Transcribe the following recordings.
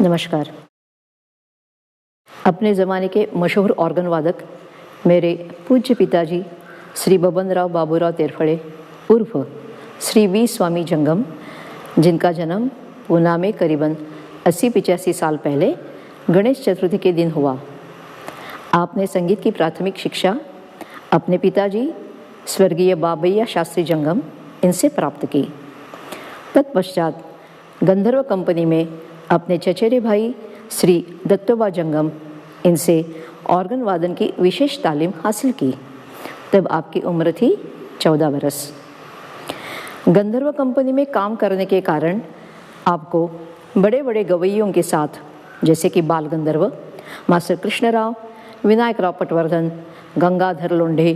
नमस्कार। अपने ज़माने के मशहूर ऑर्गन वादक मेरे पूज्य पिताजी श्री बबनराव बाबूराव तेरफड़े उर्फ श्री वी स्वामी जंगम, जिनका जन्म पूना में करीबन 80-85 साल पहले गणेश चतुर्थी के दिन हुआ। आपने संगीत की प्राथमिक शिक्षा अपने पिताजी स्वर्गीय बाबैया शास्त्री जंगम इनसे प्राप्त की। तत्पश्चात गंधर्व कंपनी में अपने चचेरे भाई श्री दत्तोबा जंगम इनसे ऑर्गन वादन की विशेष तालीम हासिल की। तब आपकी उम्र थी 14 बरस। गंधर्व कंपनी में काम करने के कारण आपको बड़े बड़े गवैयों के साथ, जैसे कि बाल गंधर्व मास्टर कृष्णराव, विनायकराव पटवर्धन, गंगाधर लोंढे,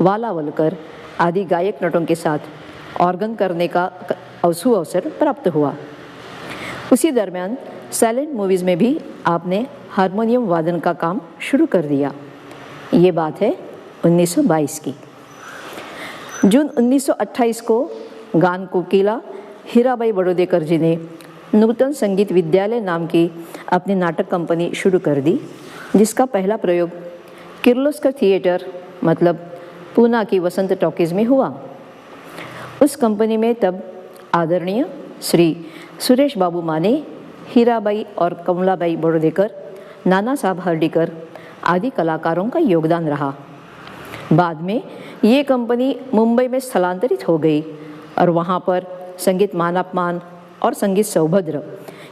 वालावलकर आदि गायक नटों के साथ ऑर्गन करने का अवसर प्राप्त हुआ। उसी दरमियान साइलेंट मूवीज़ में भी आपने हारमोनियम वादन का काम शुरू कर दिया। ये बात है 1922 की। जून 1928 को गान कोकिला हीराबाई बड़ोदेकर जी ने नूतन संगीत विद्यालय नाम की अपनी नाटक कंपनी शुरू कर दी, जिसका पहला प्रयोग किर्लोस्कर थिएटर मतलब पूना की वसंत टॉकीज़ में हुआ। उस कंपनी में तब आदरणीय श्री सुरेश बाबू माने, हीराबाई और कमलाबाई बड़ोदेकर, नाना साहब हर्डीकर आदि कलाकारों का योगदान रहा। बाद में ये कंपनी मुंबई में स्थलांतरित हो गई और वहाँ पर संगीत मान अपमान और संगीत सौभद्र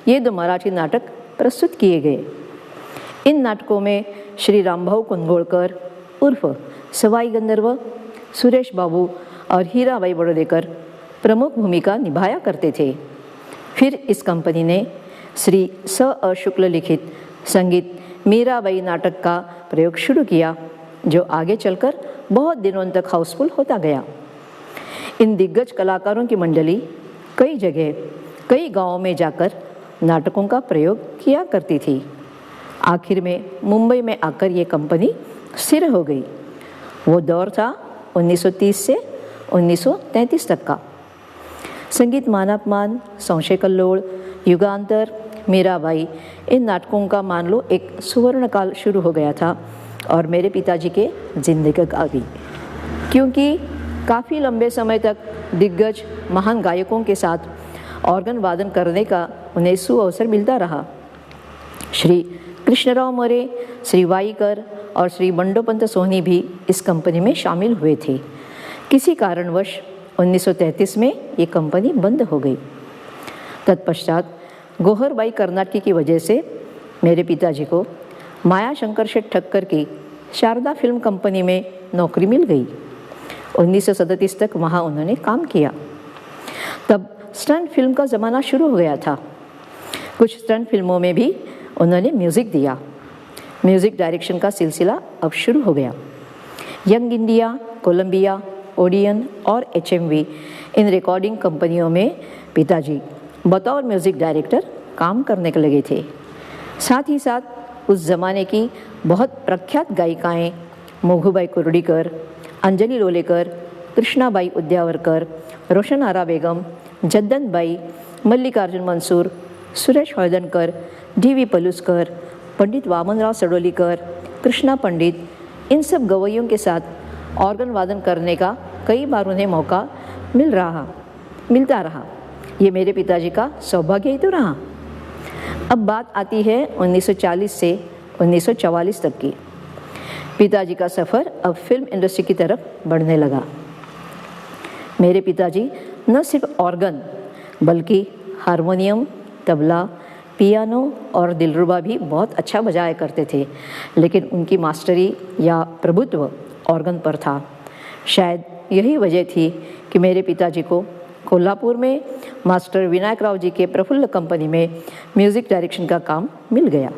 ये 2 मराठी नाटक प्रस्तुत किए गए। इन नाटकों में श्री रामभाऊ कुंदगोळकर उर्फ सवाई गंधर्व, सुरेश बाबू और हीराबाई बड़ोदेकर प्रमुख भूमिका निभाया करते थे। फिर इस कंपनी ने श्री स अ शुक्ल लिखित संगीत मीराबाई नाटक का प्रयोग शुरू किया, जो आगे चलकर बहुत दिनों तक हाउसफुल होता गया। इन दिग्गज कलाकारों की मंडली कई जगह, कई गांवों में जाकर नाटकों का प्रयोग किया करती थी। आखिर में मुंबई में आकर ये कंपनी स्थिर हो गई। वो दौर था 1930 से 1933 तक का। संगीत मानापमान, संशय कल्लोळ, युगांतर, मीराबाई इन नाटकों का मान लो एक सुवर्ण काल शुरू हो गया था और मेरे पिताजी के जिंदगी का भी, क्योंकि काफ़ी लंबे समय तक दिग्गज महान गायकों के साथ ऑर्गन वादन करने का उन्हें सुअवसर मिलता रहा। श्री कृष्णराव मोरे, श्री वाईकर और श्री बंडोपंत सोहनी भी इस कंपनी में शामिल हुए थे। किसी कारणवश 1933 में ये कंपनी बंद हो गई। तत्पश्चात गोहरबाई कर्नाटकी की वजह से मेरे पिताजी को माया शंकर शेठ ठक्कर की शारदा फिल्म कंपनी में नौकरी मिल गई। 1937 तक वहाँ उन्होंने काम किया। तब स्टंट फिल्म का ज़माना शुरू हो गया था। कुछ स्टंट फिल्मों में भी उन्होंने म्यूज़िक दिया। म्यूज़िक डायरेक्शन का सिलसिला अब शुरू हो गया। यंग इंडिया, कोलंबिया, ओडियन और HMV इन रिकॉर्डिंग कंपनियों में पिताजी बतौर म्यूज़िक डायरेक्टर काम करने के लगे थे। साथ ही साथ उस ज़माने की बहुत प्रख्यात गायिकाएं मोघूबाई कुर्डीकर, अंजलि लोलेकर, कृष्णाबाई उद्यावरकर, रोशन आरा बेगम, जद्दन बाई, मल्लिकार्जुन मंसूर, सुरेश हळदणकर, DV पलुस्कर, पंडित वामनराव सडोलीकर, कृष्णा पंडित इन सब गवैयों के साथ ऑर्गन वादन करने का कई बार उन्हें मौका मिलता रहा। ये मेरे पिताजी का सौभाग्य ही तो रहा। अब बात आती है 1940 से 1944 तक की। पिताजी का सफ़र अब फिल्म इंडस्ट्री की तरफ बढ़ने लगा। मेरे पिताजी न सिर्फ ऑर्गन बल्कि हारमोनियम, तबला, पियानो और दिलरुबा भी बहुत अच्छा बजाया करते थे, लेकिन उनकी मास्टरी या प्रभुत्व ऑर्गन पर था। शायद यही वजह थी कि मेरे पिताजी को कोल्हापुर में मास्टर विनायकराव जी के प्रफुल्ल कंपनी में म्यूज़िक डायरेक्शन का काम मिल गया।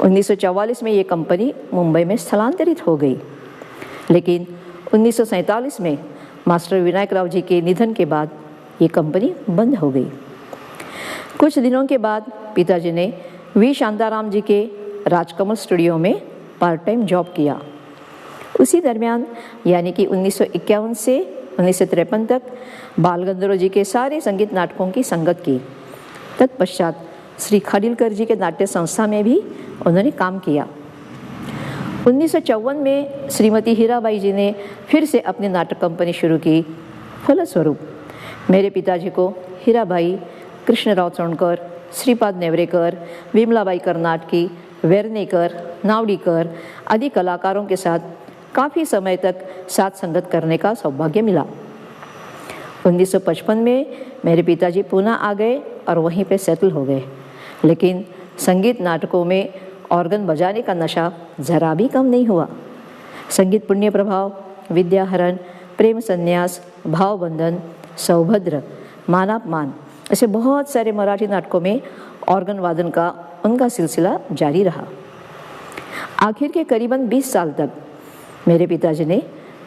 1944 में ये कंपनी मुंबई में स्थलांतरित हो गई, लेकिन 1947 में मास्टर विनायकराव जी के निधन के बाद ये कंपनी बंद हो गई। कुछ दिनों के बाद पिताजी ने वी शांताराम जी के राजकमल स्टूडियो में पार्ट टाइम जॉब किया। उसी दरमियान यानी कि 1951 से 1953 तक बाल गंधर्व जी के सारे संगीत नाटकों की संगत की। तत्पश्चात श्री खाडिलकर जी के नाट्य संस्था में भी उन्होंने काम किया। 1954 में श्रीमती हीराबाई जी ने फिर से अपनी नाटक कंपनी शुरू की। फलस्वरूप मेरे पिताजी को हीराबाई, कृष्णराव चोणकर, श्रीपाद नेवरेकर, विमलाबाई कर्नाटकी, वेर्नेकर, नावडीकर आदि कलाकारों के साथ काफ़ी समय तक साथ संगत करने का सौभाग्य मिला। 1955 में मेरे पिताजी पूना आ गए और वहीं पे सेटल हो गए, लेकिन संगीत नाटकों में ऑर्गन बजाने का नशा जरा भी कम नहीं हुआ। संगीत पुण्य प्रभाव, विद्याहरण, प्रेम संन्यास, भावबंधन, सौभद्र, मानापमान ऐसे बहुत सारे मराठी नाटकों में ऑर्गन वादन का उनका सिलसिला जारी रहा। आखिर के करीबन 20 साल तक मेरे पिताजी ने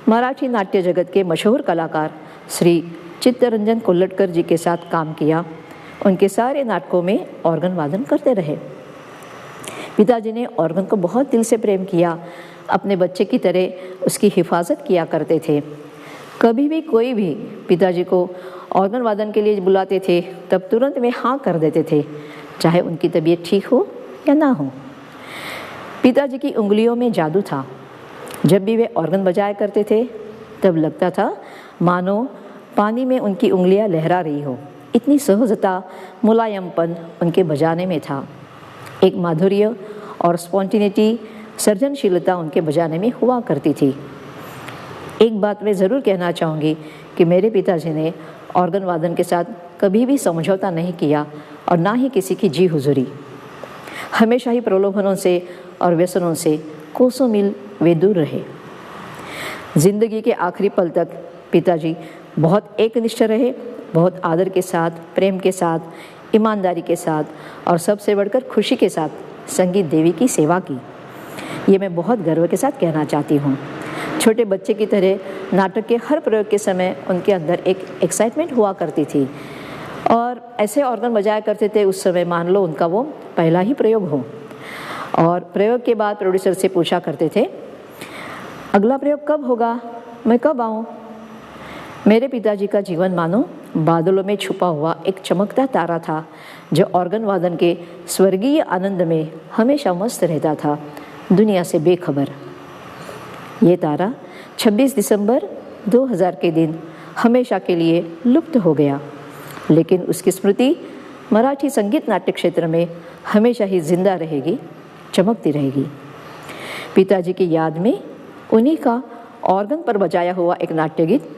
मराठी नाट्य जगत के मशहूर कलाकार श्री चित्तरंजन कोल्लटकर जी के साथ काम किया। उनके सारे नाटकों में ऑर्गन वादन करते रहे। पिताजी ने ऑर्गन को बहुत दिल से प्रेम किया, अपने बच्चे की तरह उसकी हिफाजत किया करते थे। कभी भी कोई भी पिताजी को ऑर्गन वादन के लिए बुलाते थे तब तुरंत वे हाँ कर देते थे, चाहे उनकी तबीयत ठीक हो या ना हो। पिताजी की उंगलियों में जादू था। जब भी वे ऑर्गन बजाया करते थे तब लगता था मानो पानी में उनकी उंगलियां लहरा रही हो। इतनी सहजता, मुलायमपन उनके बजाने में था। एक माधुर्य और स्पॉन्टिनिटी, सृजनशीलता उनके बजाने में हुआ करती थी। एक बात मैं ज़रूर कहना चाहूँगी कि मेरे पिताजी ने ऑर्गन वादन के साथ कभी भी समझौता नहीं किया और ना ही किसी की जी हुजूरी। हमेशा ही प्रलोभनों से और व्यसनों से कोसों मील वे दूर रहे। जिंदगी के आखिरी पल तक पिताजी बहुत एकनिष्ठ रहे, बहुत आदर के साथ, प्रेम के साथ, ईमानदारी के साथ और सबसे बढ़कर खुशी के साथ संगीत देवी की सेवा की। ये मैं बहुत गर्व के साथ कहना चाहती हूँ। छोटे बच्चे की तरह नाटक के हर प्रयोग के समय उनके अंदर एक एक्साइटमेंट हुआ करती थी और ऐसे ऑर्गन बजाया करते थे उस समय मान लो उनका वो पहला ही प्रयोग हो। और प्रयोग के बाद प्रोड्यूसर से पूछा करते थे, अगला प्रयोग कब होगा, मैं कब आऊँ। मेरे पिताजी का जीवन मानो बादलों में छुपा हुआ एक चमकता तारा था जो ऑर्गन वादन के स्वर्गीय आनंद में हमेशा मस्त रहता था, दुनिया से बेखबर। ये तारा 26 दिसंबर 2000 के दिन हमेशा के लिए लुप्त हो गया, लेकिन उसकी स्मृति मराठी संगीत नाट्य क्षेत्र में हमेशा ही जिंदा रहेगी, चमकती रहेगी। पिताजी की याद में उन्हीं का ऑर्गन पर बजाया हुआ एक नाट्य गीत,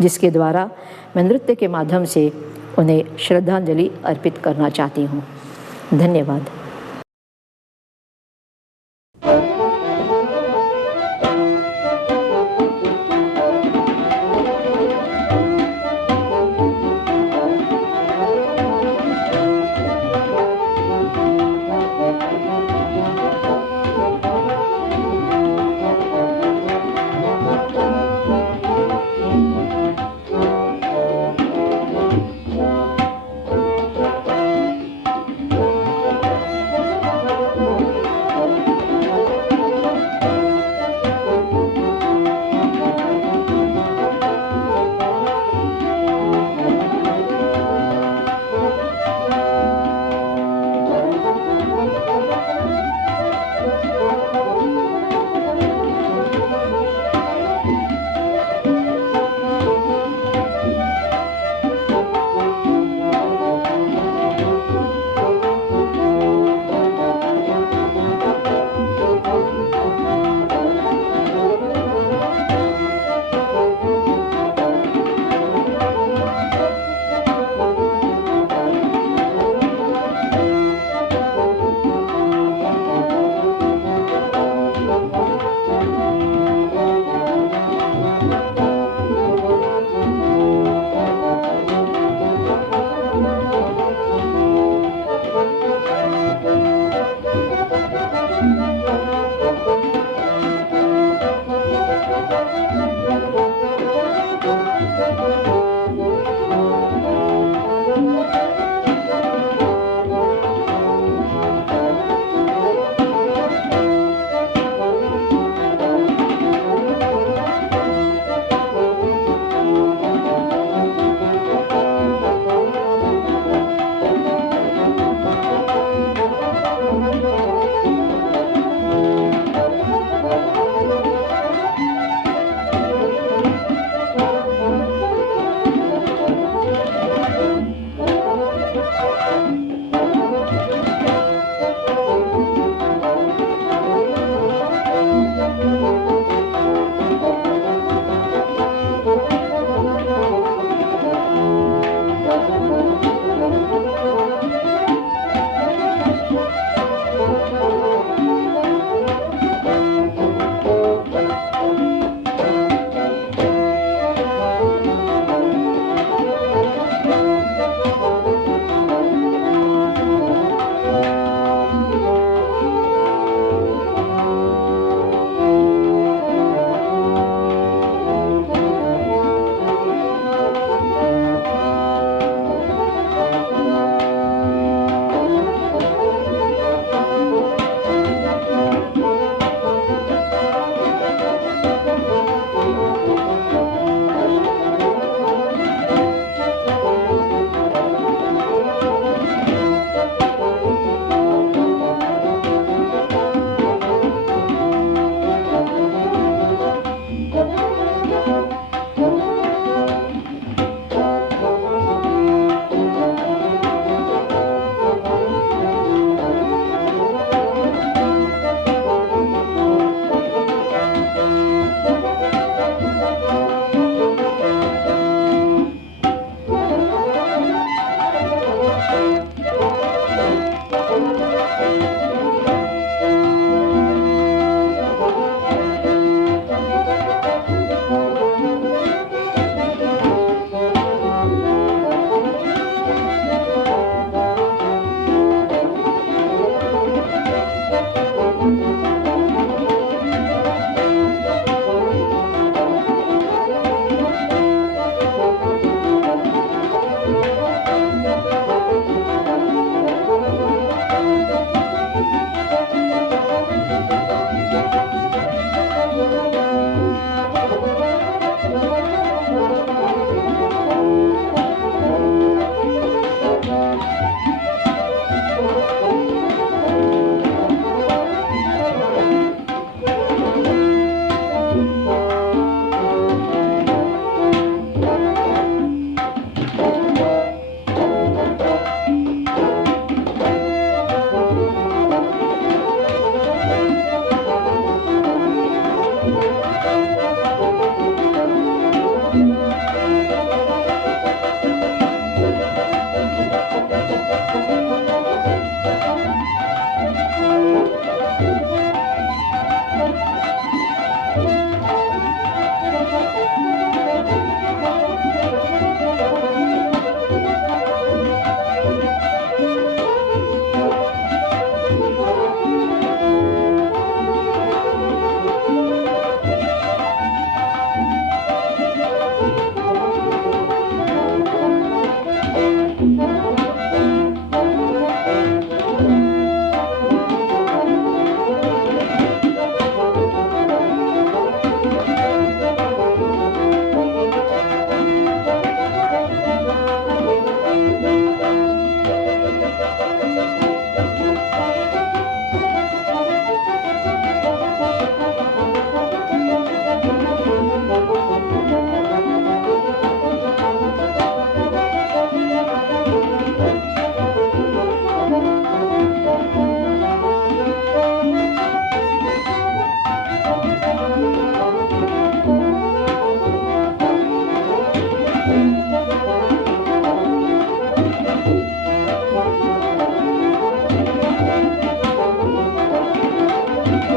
जिसके द्वारा मैं नृत्य के माध्यम से उन्हें श्रद्धांजलि अर्पित करना चाहती हूँ। धन्यवाद।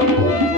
है।